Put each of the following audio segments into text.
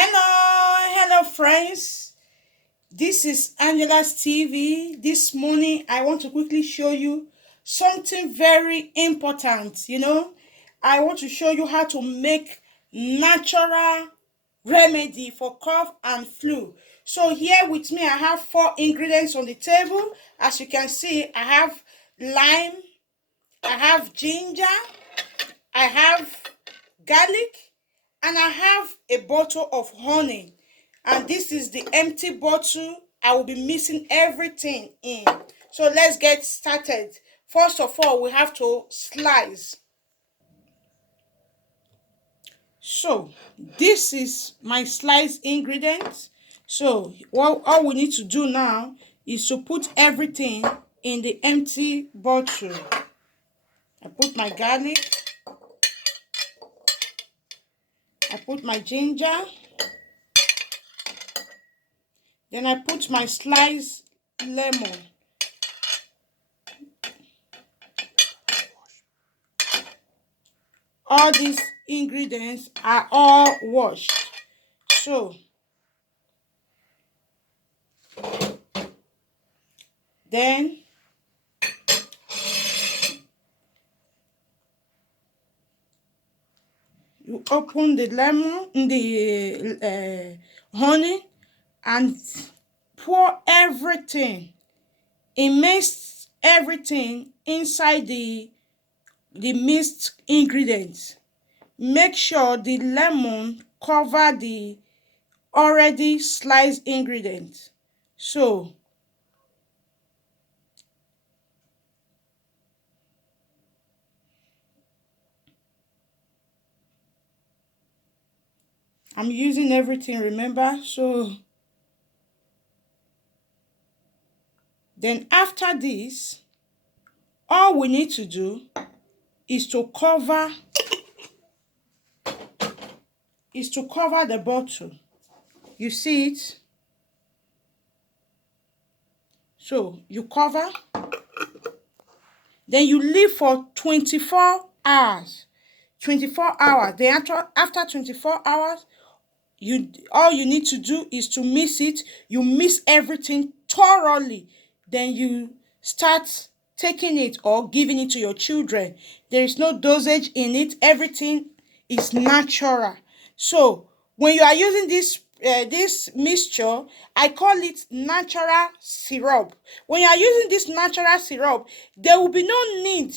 Hello friends. This is Angela's TV. This morning, I want to quickly show you something very important. I want to show you how to make natural remedy for cough and flu. So here with me, I have four ingredients on the table. As you can see, I have lime, I have ginger, I have garlic, and I have a bottle of honey. And this is the empty bottle. I will be mixing everything in. So let's get started. First of all, we have to slice. So this is my sliced ingredients. So all we need to do now is to put everything in the empty bottle. I put my garlic, I put my ginger, then I put my sliced lemon. All these ingredients are all washed. So then you open the lemon, the honey, and pour everything, immerse everything inside the mixed ingredients. Make sure the lemon cover the already sliced ingredients. So I'm using everything, remember? So then after this, all we need to do is to cover the bottle. You see it? So you cover, then you leave for 24 hours. 24 hours. Then after 24 hours, all you need to do is to mix it. You mix everything thoroughly. Then you start taking it or giving it to your children. There is no dosage in it. Everything is natural. So when you are using this mixture, I call it natural syrup. When you are using this natural syrup, there will be no need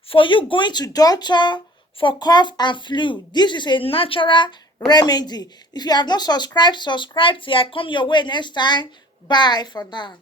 for you going to doctor for cough and flu. This is a natural remedy. If you have not subscribed, subscribe till I come your way next time. Bye for now.